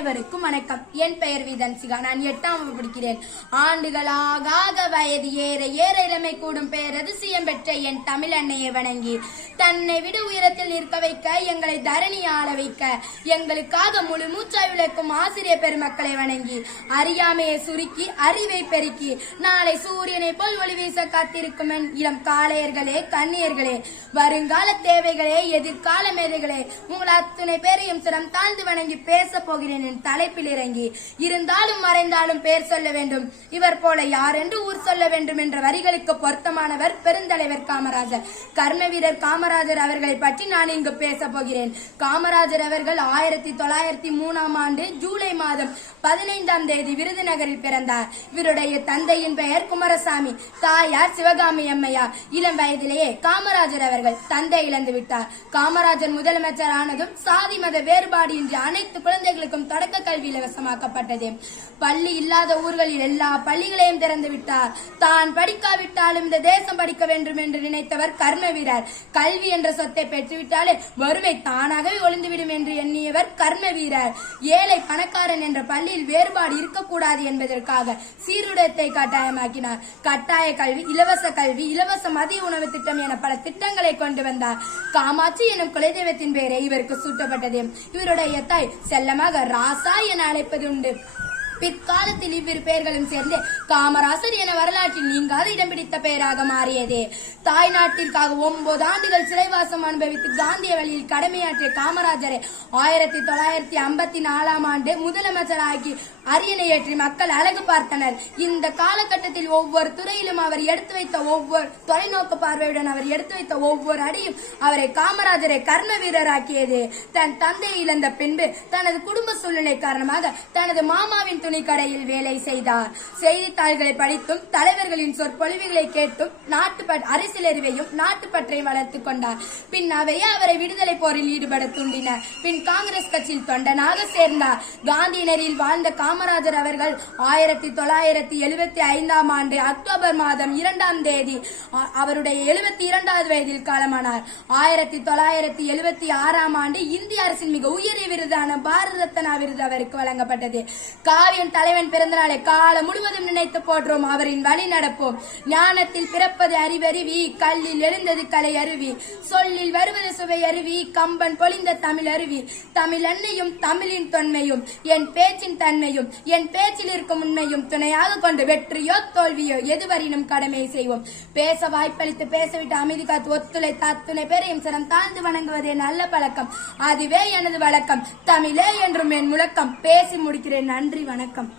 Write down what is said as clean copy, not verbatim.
அனைவருக்கும் வணக்கம். என் பெயர் விதன்சிகா. நான் 8ஆம் வகுப்பு படிக்கிறேன். ஆண்டுகளாக வயது ஏற ஏற இளமை கூடும் பேரதிசயம் பெற்ற என் தமிழ் அன்னையை வணங்கி, தன்னை விட உயரத்தில் நிற்க வைக்க, எங்களை தரணி ஆள வைக்க, எங்களுக்காக முழு மூச்சாய் உழைக்கும் ஆசிரியர் பெருமக்களை வணங்கி, அறியாமையை சுருக்கி அறிவை பெருக்கி நாளை சூரியனை போல் ஒளி வீச காத்திருக்கும் என் இளம் காளையர்களே, கண்ணியர்களே, வருங்கால தேவைகளே, எதிர்கால மேதைகளே, உங்கள் அத்துணை பேரையும் சிரம் தாழ்ந்து வணங்கி பேச போகிறேன். என் தலைப்பில் இறங்கி, இருந்தாலும் மறைந்தாலும் பேர் சொல்ல வேண்டும், இவர் போல யார் என்று ஊர் சொல்ல வேண்டும் என்ற வரிகளுக்கு பொருத்தமானவர் பெருந்தலைவர் காமராஜர். கர்ம வீரர் காமராஜர் அவர்களை பற்றி நான் இங்கு பேச போகிறேன். காமராஜர் அவர்கள் 1903ஆம் ஆண்டு ஜூலை மாதம் 15ஆம் தேதி விருதுநகரில் பிறந்தார். இவருடைய தந்தையின் பெயர் குமாரசாமி, தாயார் சிவகாமி அம்மையார். இளம் வயதிலேயே காமராஜர் அவர்கள் தந்தை இழந்து விட்டார். காமராஜர் முதலமைச்சர் ஆனதும் சாதி மத வேறுபாடு இன்றி அனைத்து குழந்தைகளுக்கும் தொடக்க கல்வி இலவசமாக்கப்பட்டது. பள்ளி இல்லாத ஊர்களில் எல்லா பள்ளிகளையும் திறந்து விட்டார். தான் படிக்காவிட்டாலும் இந்த தேசம் படிக்க வேண்டும் என்று நினைத்தவர் கர்ம வீரர். கல்வி என்ற சொத்தை பெற்றுவிட்டாலே வறுமை தானாகவே ஒளிந்துவிடும் என்று எண்ணியவர் கர்ம வீரர். ஏழை பணக்காரன் என்ற பள்ளியில் வேறுபாடு இருக்கக்கூடாது என்பதற்காக சீருடத்தை கட்டாயமாக்கினார். கட்டாய கல்வி, இலவச மதிய உணவு திட்டம் என பல திட்டங்களை கொண்டு வந்தார். காமாட்சி எனும் குலதெய்வத்தின் பெயரை இவருக்கு சூட்டப்பட்டது. இவருடைய தாய் செல்லமாக ராசா என அழைப்பது உண்டு. பிற்காலத்தில் இவ்விரு பெயர்களும் சேர்ந்து காமராசர் என வரலாற்றில் நீங்காத இடம் பிடித்த பெயராக மாறியது. தாய் நாட்டிற்காக 9 ஆண்டுகள் சிறைவாசம் அனுபவித்து காந்திய வழியில் கடமையாற்றிய காமராஜரை 1954ஆம் ஆண்டு முதலமைச்சராகி அரியணை ஏற்றி மக்கள் அழகு பார்த்தனர். இந்த காலகட்டத்தில் ஒவ்வொரு துறையிலும் அவர் எடுத்து வைத்த ஒவ்வொரு தொலைநோக்கு பார்வையுடன் அவர் எடுத்து வைத்த ஒவ்வொரு அடியும் அவரை காமராஜரை கர்ம வீரராக்கியது. தன் தந்தையை இழந்த பின்பு தனது குடும்ப சூழ்நிலை காரணமாக தனது மாமாவின் துணி கடையில் வேலை செய்தார். செய்தித்தாள்களை படித்தும் தலைவர்களின் சொற்பொழிவுகளை கேட்டும் அரசியலறிவையும் நாட்டுப்பற்றையும் வளர்த்துக் கொண்டார். பின் அவையே அவரை விடுதலை போரில் ஈடுபட தூண்டின. பின் காங்கிரஸ் கட்சியில் தொண்டனாக சேர்ந்தார். காந்தியினரில் வாழ்ந்த காமராஜர் அவர்கள் 1975ஆம் ஆண்டு அக்டோபர் மாதம் 2ஆம் தேதி அவருடைய 72வது வயதில் காலமானார். 1976ஆம் ஆண்டு இந்திய அரசின் மிக உயரிய விருதான பாரத ரத்னா விருது அவருக்கு வழங்கப்பட்டது. காவியன் தலைவன் பிறந்த நாளை காலம் முழுவதும் நினைத்து போற்றோம், அவரின் வழி நடப்போம். ஞானத்தில் பிறப்பது அறிவருவி, கல்லில் எழுந்தது கலை அருவி, சொல்லில் வருவது சுவை அருவி, கம்பன் பொழிந்த தமிழ் அருவி, தமிழ் அன்னையும் தமிழின் தொன்மையும் என் பேச்சின் தன்மையும் என் பேச்சில் இருக்கும் உண்மையும் துணையாக கொண்டு வெற்றியோ தோல்வியோ எதுவரினும் கடமை செய்வோம். பேச வாய்ப்பளித்து பேசவிட்டு அமைதி காத்து ஒத்துழை தாத்துணை பேரையும் சிரம் தாழ்ந்து வணங்குவதே நல்ல பழக்கம், அதுவே எனது வழக்கம். தமிழே என்றும் என் முழக்கம். பேசி முடிக்கிறேன். நன்றி, வணக்கம்.